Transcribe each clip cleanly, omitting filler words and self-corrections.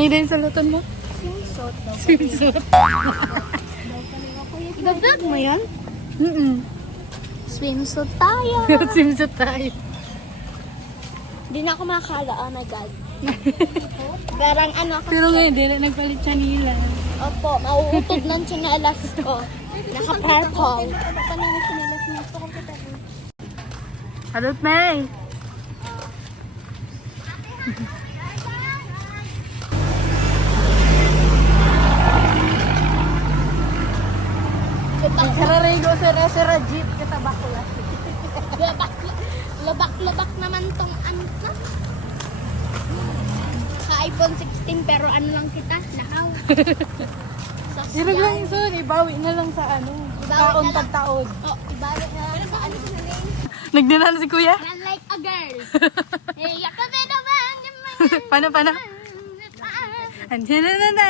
Ano din sa luton mo? Swimsuit daw. Swimsuit. Vlog mo yan? Swimsuit tayo. Swimsuit tayo. Di na ako makakala. Oh my God. Garang ano ako. Pero ngayon, di na nagpalit siya nila. Opo, mauutod ng tsinelas ko. Naka-purple. Paano yung tsinelas mo? Ito kong kita. Salud, May! Kararego sa resera jeep kita bakula. Labak naman tong ano na. Ka-iPhone 16 pero ano lang kita, nahaw. Sino lang yun, ibawi na lang sa ano. Taon pagtaon. Oh, ibawi na lang sa ano. Nagdinan si kuya? Run like a girl. Hey, yakabe naman. Paano? Andiyan na.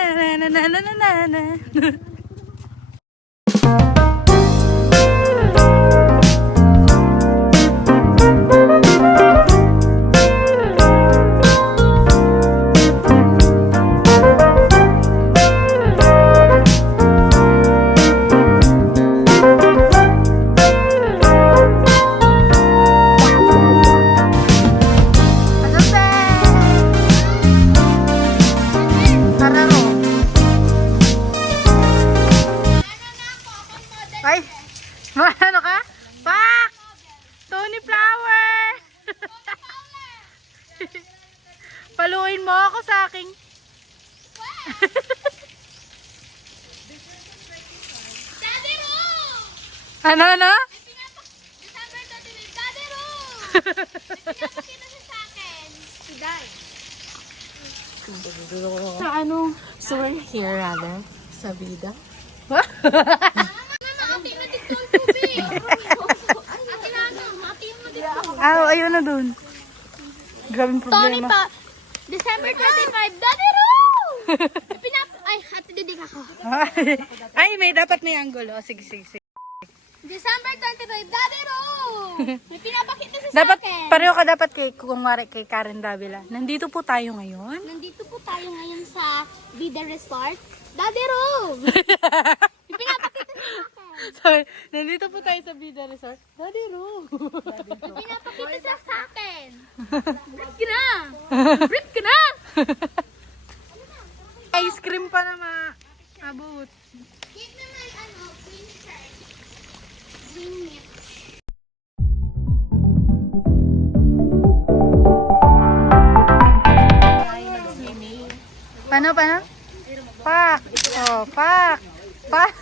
Ay, ano ka? Pak! Tony Flower! Paluin mo ako sa aking... Daddy Ro! Ano? December 29, Daddy Ro! Pinapakita siya sa akin. Si Dai. Sa ano? So we're here rather sa vida. Ate na dito ang tubig. Ate na ano, ate yung na dito. Ayun na dun. Grabing Tony problema. pa, December 25, Daddy Ro! Ay, ate didig ako. Ay, dapat may angulo. Sige. December 25, Daddy Ro! May pinapakita siya sa Dapat, akin. pareho ka dapat kay Karen Davila. Nandito po tayo ngayon. Nandito po tayo ngayon sa Vida Resort. Daddy Ro! May pinapakita siya sa akin. Sabi, nandito po tayo sa Vida Resort. Daddy Ro. May pinapakita siya sa akin. Rip ka na! Rip ka na! Ice cream pa na maabot. Cake naman, ano, green shirt. Green meat. Paano? Pak! Oh, pak! Pak!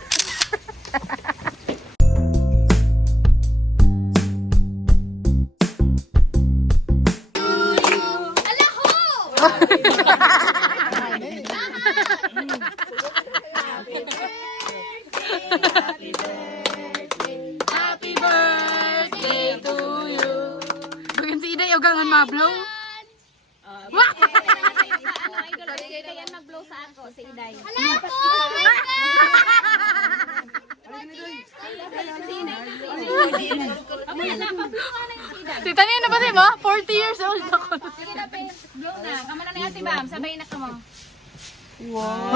Happy birthday to you. Bagyan si Iday, ugangan mablow. Wah! Kaya mag-blow sa ako, si Iday. Hala po! Tita niya na ba mo? 40 years old ako. Blow na. Kamala na Ate Bam. Sabay na ka mo. Wow!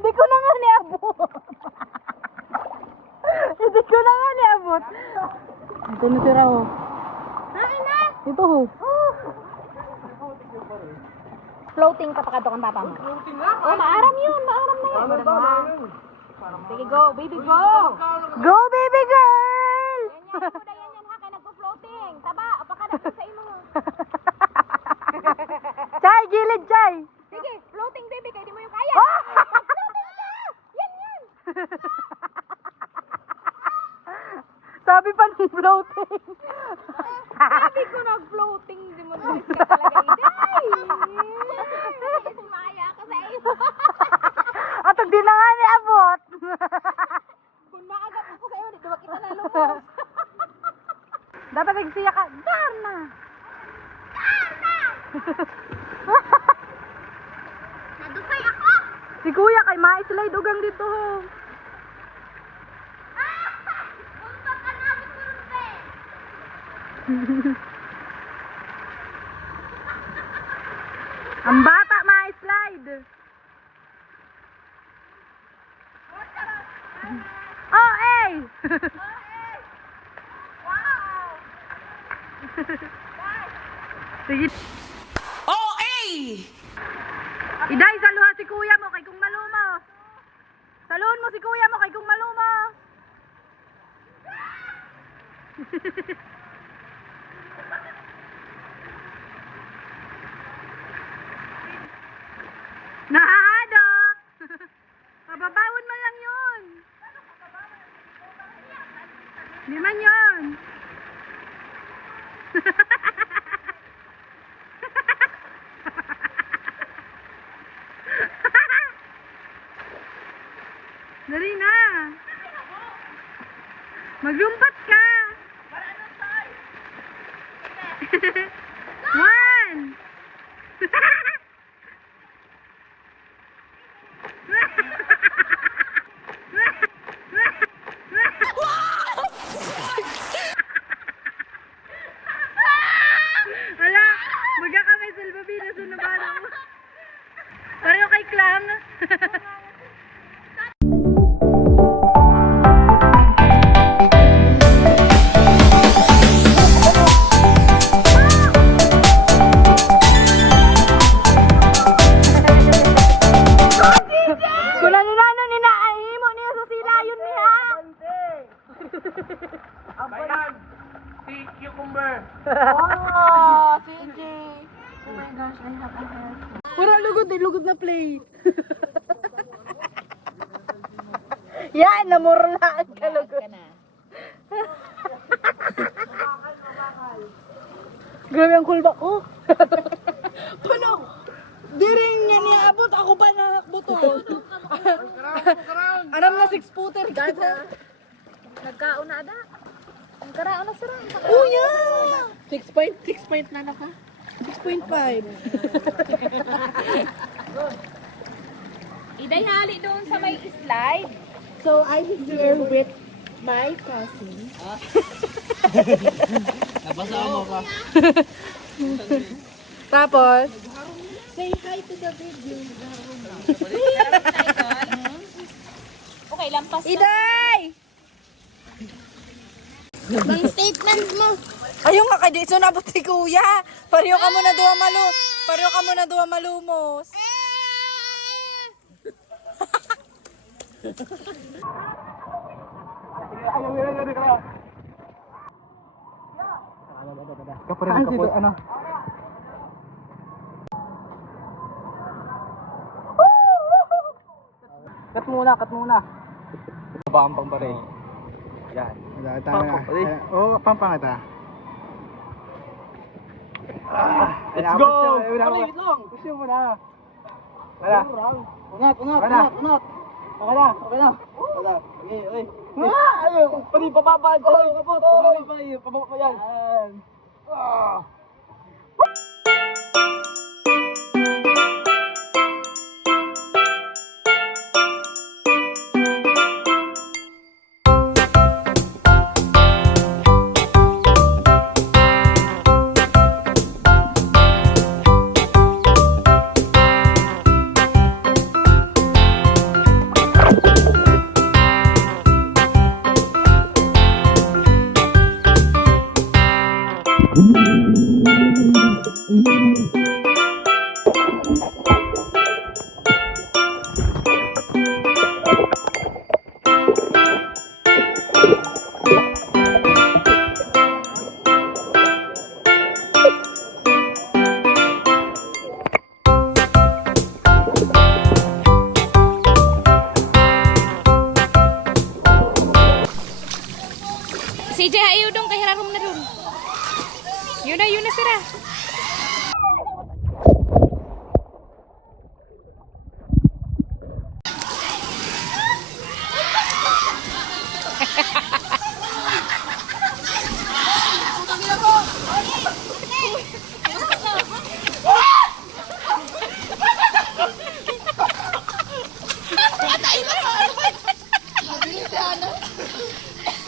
Hindi ko na nga niabot. Hindi ko na nga niabot. Ito na si Raho. Ito ho. Floating papakato kang papa mo. Oh, maaram yun. Maaram na yun. Sige, go. Baby, go. Go, baby girl! Yan ha. Kaya nagpo-floating. Taba, apakadakit sa imo. nag-floating. Sabi ko nag-floating, di mo ka talaga, Iday. Sumaya ka sa iyo. At hindi na nga niabot. Kung maagap ako sa iyo, di ba kita nalumos? Dapat nagsiya ka. Darna! Nadusay ako! Si kuya kay ma-slide ugang dito. Punta ka namin kurumpe! Ang bata ma-slide. Oh, eh! Wow! Sige. Oh, eh! Iday, saluha si kuya mo kay kung malumos. Saluhan mo si kuya mo kay kung malumos. Nahahado. Pababawon man lang yun. Di man yun. Dali na. Maglumpat ka. One. Wala. Magkakamay salbabinas na nabalo. Pareho kay Klang. Kung ano-ano ninaahimo niya sa silayon niya. Bayan! Si Cucumber! Oh, CJ. Oh my gosh, I have a hair. Pura lugod na play. Yan, namurlaan ka lugod. Grabe ang kulbak ko. Puno. Di rin niya niabot. Ako pa na buto. Aram na 6-footer. Nagkauna na. Nagkaraon na sila. Oh, yeah! 6 point na naka. 6.5. Iday, hali doon sa may slide. So, I'm here with my cousin. Nabasa mo ka. Tapos, Say hi to the video. Okay, lampas na. Iday! Bang statement mo. Ayun nga kay dito nabot si kuya. Pareho ka muna duwa malumos. Kaparin ka po. Ano? Cut muna. Ba ang pangbaril? Yan. Oh, pampangata. Let's go! Palit lang! Push mo na. Wala. Unat. Okay na. Wala. Okay. Ano? Pari bababa ko. Kapot. Pababa pa yan. CJ, ayaw dong kay Laro mo na dun. Yun na sira.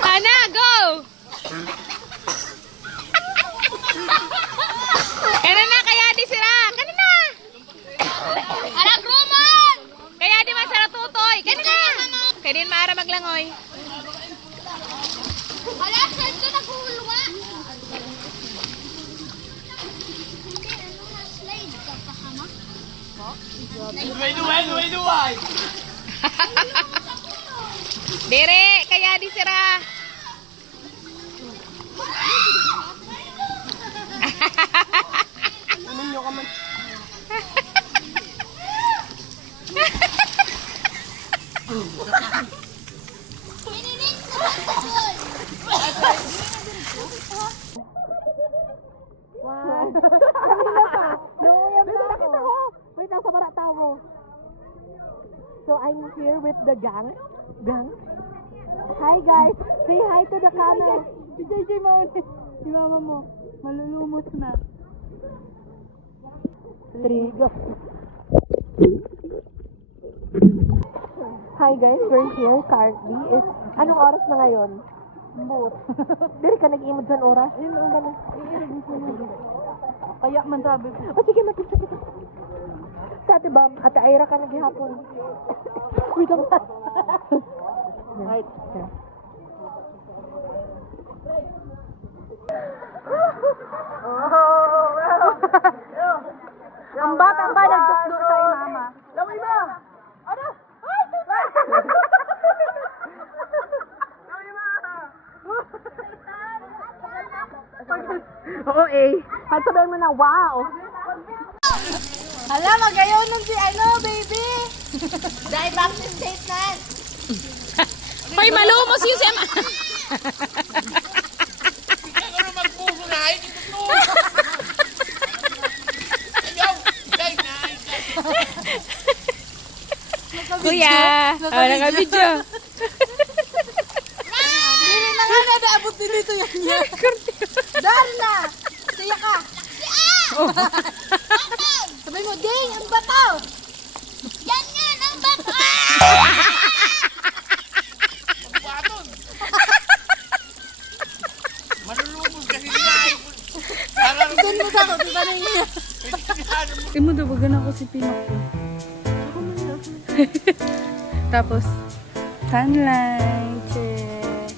Ana, go! Kaya na, kaya di sira. Kaya na. Anak Roman! Kaya di masara tutoy. Kaya na. Kaya din maara maglangoy. Wala, saan ka nagulunga? Slide ka pa ka ma? Duway! Dire, kaya di sira. Wait, nasa barata mo. So, I'm here with the gang. Hi, guys. Say hi to the camera. Si JJ Maune. Si mama mo. Malulumos na. 3, go. Hi, guys. We're here currently. It's, anong oras na ngayon? Boot. Diri ka nag-imod dyan oras? Yun, ang gano'n. Kaya man sabi ko. Oh, sige, makita kita. Sa ate Bam, ate Aira ka naghihapon. Wait lang pa. Right. Ang batang ba nagdukdo sa mama? Lamay ba? Ano? Oo eh. At sabihin mo na, wow! Hala, magayon nun si ano, baby! Dahil practice statement. Hoy, malumos yun siya. Kuya, naka-video. Hindi na nga nadaabot din ito yan niya. Dahil na! Siya ka! Sabi mo, ding, ang bato! Yan nga, ang bato! Manulumos kasi nila. Isin mo sa ako, di ba na niya? Imo daw, bagan ako si Pinok ko. Tapos, tanline check.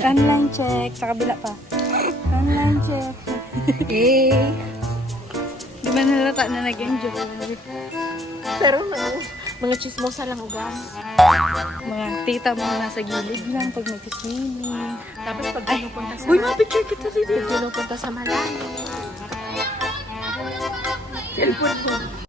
Tanline check. Sa kabila pa. Tanline check. Eh. Di ba nalata na nag-enjoy? Pero mga chismosa lang ugas. Mga tita mo nasa gilid lang pag nagkiswimming. Tapos pag pinupunta sa Uy, mga picture kita dito. pag pinupunta sa malalim. Cellphone mo.